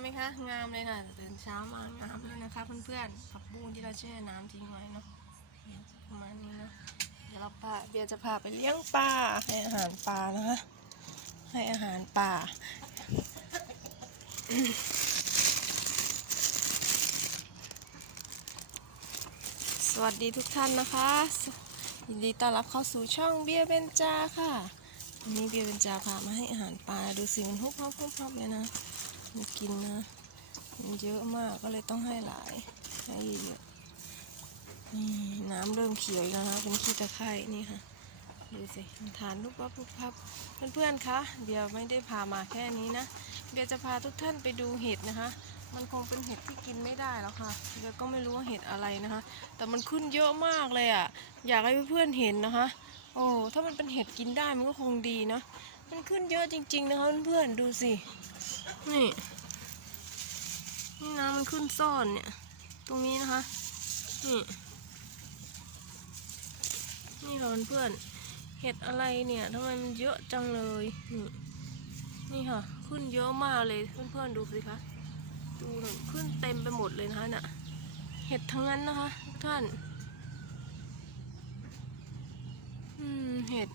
ไหมคะ งามเลยค่ะตื่นเช้ามางามเลยนะคะ เพื่อนๆผักบุ้งที่เราแช่น้ำทิ้งไว้เนาะประมาณนี้เนาะเดี๋ยวเราพาเบียร์จะพาไปเลี้ยงปลาให้อาหารปลานะคะ ให้อาหารปลาสวัสดีทุกท่านนะคะยินดีต้อนรับเข้าสู่ช่องเบียร์เบนจาค่ะวันนี้เบียร์เบนจาพามาให้อาหารปลาดูสิมันฮุบฮับฮุบฮับเลยนะ มันกินนะมันเยอะมากก็เลยต้องให้หลายให้เยอะๆนี่น้ำเริ่มเขียวอีกแล้วนะเป็นขี้ตะไคร่นี่ค่ะดูสิทานลูกปับลูกพับเพื่อนๆคะเบียร์ไม่ได้พามาแค่นี้นะเบียร์จะพาทุกท่านไปดูเห็ดนะคะ มันคงเป็นเห็ดที่กินไม่ได้แล้วค่ะเบียร์ก็ไม่รู้ว่าเห็ดอะไรนะคะ แต่มันขึ้นเยอะมากเลยอะ อยากให้เพื่อนๆเห็นนะคะ โอ้ถ้ามันเป็นเห็ดกินได้มันก็คงดีเนาะมันขึ้นเยอะจริง ๆ นะคะเพื่อนๆดูสิ นี่ นี่นะมันขึ้นซ่อนเนี่ย ตรงนี้นะคะ นี่ นี่ค่ะเพื่อนเห็ดอะไรเนี่ยทำไมมันเยอะจังเลย นี่ นี่ค่ะ ขึ้นเยอะมากเลยเพื่อนๆดูสิคะ ดูหน่อยขึ้นเต็มไปหมดเลยนะคะน่ะเห็ดทั้งนั้นนะคะทุกท่าน อืม เห็ด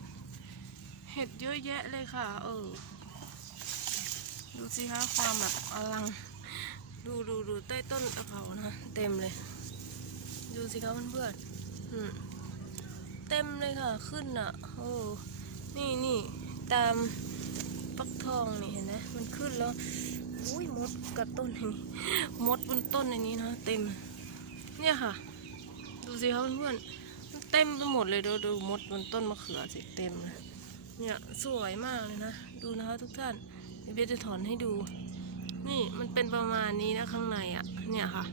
เห็ดเยอะแยะเลยค่ะ เออ ดูสิคะความแบบอลัง ดูดูดูใต้ต้นตะเขานะเต็มเลย ดูสิคะเพื่อนๆอืมเต็มเลยค่ะขึ้นอะโอ้นี่นี่ตามฟักทองนี่เห็นไหมมันขึ้นแล้วอุ้ยมดกัดต้นนี้มดบนต้นในนี้นะเต็ม เนี่ยค่ะ ดูสิครับเพื่อนๆมันเต็มไปหมดเลยดูดูมดบนต้นมะเขือสิเต็มเลยเนี่ยสวยมากเลยนะ ดูนะคะทุกท่าน เดี๋ยวเบสจะถอนให้ดู นี่มันเป็นประมาณนี้นะข้างในอะ่ะ เนี่ยค่ะ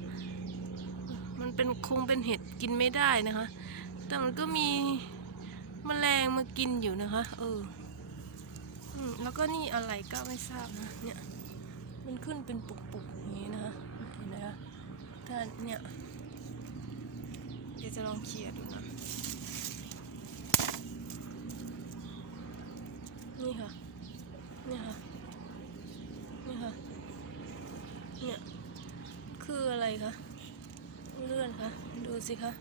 มันเป็นคงเป็นเห็ดกินไม่ได้นะคะ แต่มันก็มีแมลงมากินอยู่นะคะ เออแล้วก็นี่อะไรก็ไม่ทราบนะ เนี่ย มันขึ้นเป็นปุกๆอย่างนี้นะคะเห็นไหมคะท่านเนี่ย เดี๋ยวจะลองเคลียร์ดูนะนี่ค่ะเนี่ยค่ะ นี่ค่ะ เนี่ย คืออะไรคะเลื่อนคะดูสิคะ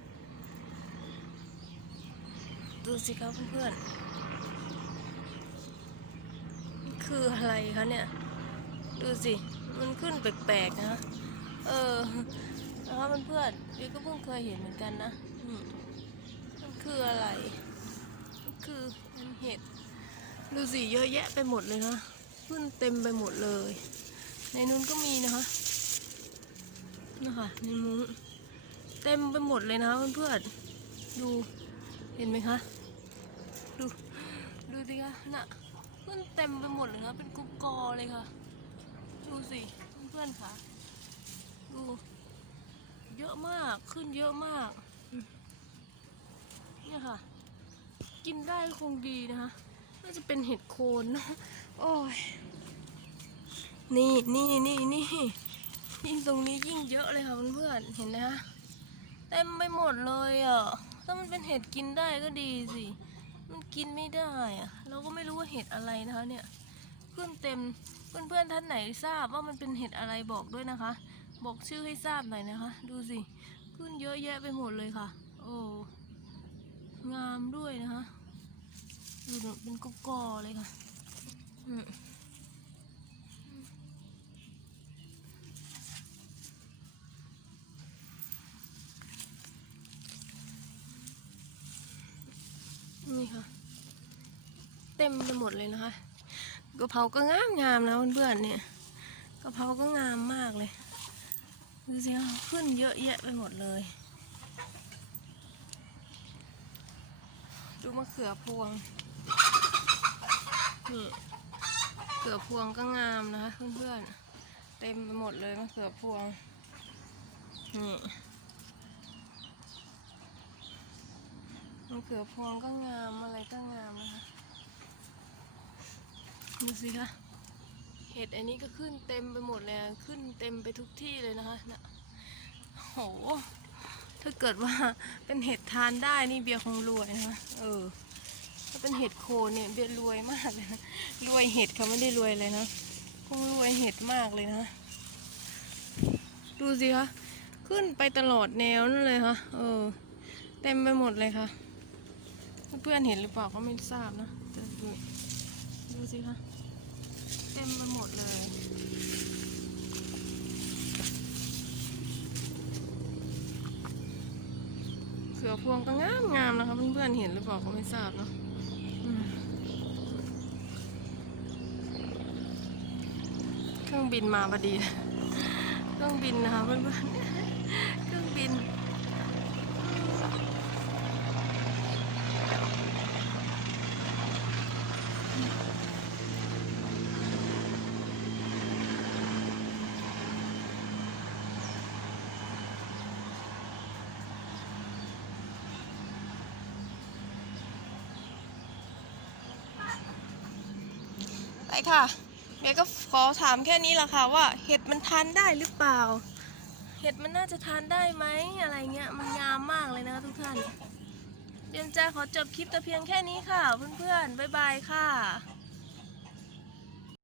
ดูสิคะเพื่อนๆคืออะไรคะเนี่ย ดูสิ มันขึ้นแปลกๆนะเออนะคะเพื่อนๆพี่ก็เพิ่งเคยเห็นเหมือนกันนะมันคืออะไรมันคือมันเห็ด ดูสิเยอะแยะไปหมดเลยนะ ขึ้นเต็มไปหมดเลย ในนู้นก็มีนะคะนะคะในมุ้งเต็มไปหมดเลยนะคะเพื่อนๆดูเห็นไหมคะดูดูสิคะน่ะขึ้นเต็มไปหมดเลยนะเป็นกุกกอเลยค่ะ ดูสิเพื่อนๆค่ะดูเยอะมากขึ้นเยอะมากเนี่ยค่ะ กินได้คงดีนะคะน่าจะเป็นเห็ดโคนเนะโอ้ย นี่นี่นี่นี่ยิ่งตรงนี้ยิ่งเยอะเลยค่ะเพื่อนๆเห็นไหมคะเต็มไปหมดเลยอะถ้ามันเป็นเห็ดกินได้ก็ดีสิ มันกินไม่ได้อะเราก็ไม่รู้ว่าเห็ดอะไรนะคะเนี่ยขึ้นเต็มเพื่อนๆท่านไหนทราบว่ามันเป็นเห็ดอะไรบอกด้วยนะคะ บอกชื่อให้ทราบหน่อยนะคะ ดูสิขึ้นเยอะแยะไปหมดเลยค่ะ โอ้งามด้วยนะคะดูหนูเป็นกกอๆเลยค่ะ อืมนี่ค่ะ เต็มไปหมดเลยนะคะกะเพราก็งามงามๆนะเพื่อนๆเนี่ยกะเพราก็งามมากเลยดูสิขึ้นเยอะแยะไปหมดเลย ดูมะเขือพวงนี่เขือพวงก็งามนะคะเพื่อนๆเต็มไปหมดเลยมะเขือพวงนี่มะเขือพวงก็งามอะไรก็งามนะคะ ดูสิคะเห็ดอันนี้ก็ขึ้นเต็มไปหมดเลยขึ้นเต็มไปทุกที่เลยนะคะนะโหถ้าเกิดว่าเป็นเห็ดทานได้นี่เบียร์คงรวยนะคะเออ ถ้าเป็นเห็ดโคนเนี่ยเบียร์รวยมากเลยนะรวยเห็ดเขาไม่ได้รวยเลยนะคงรวยเห็ดมากเลยนะ ดูสิคะขึ้นไปตลอดแนวนั่นเลยค่ะเออ เต็มไปหมดเลยค่ะ เพื่อนเห็นหรือเปล่าก็ไม่ทราบนะแต่ดูดูสิคะ เต็มไปหมดเลย เสือพวงก็งามงามนะคะเพื่อนๆเห็นหรือเปล่าก็ไม่ทราบเนาะเครื่องบินมาพอดี เครื่องบินนะคะเพื่อนๆ เครื่องบิน ไป ค่ะเมย์ก็ขอถามแค่นี้ละค่ะว่าเห็ดมันทานได้หรือเปล่า เห็ดมันน่าจะทานได้ไหมอะไรเงี้ยมันงามมากเลยนะคะทุกท่านเดียนใจขอจบคลิปแต่เพียงแค่นี้ค่ะ เพื่อนๆบ๊ายบายค่ะ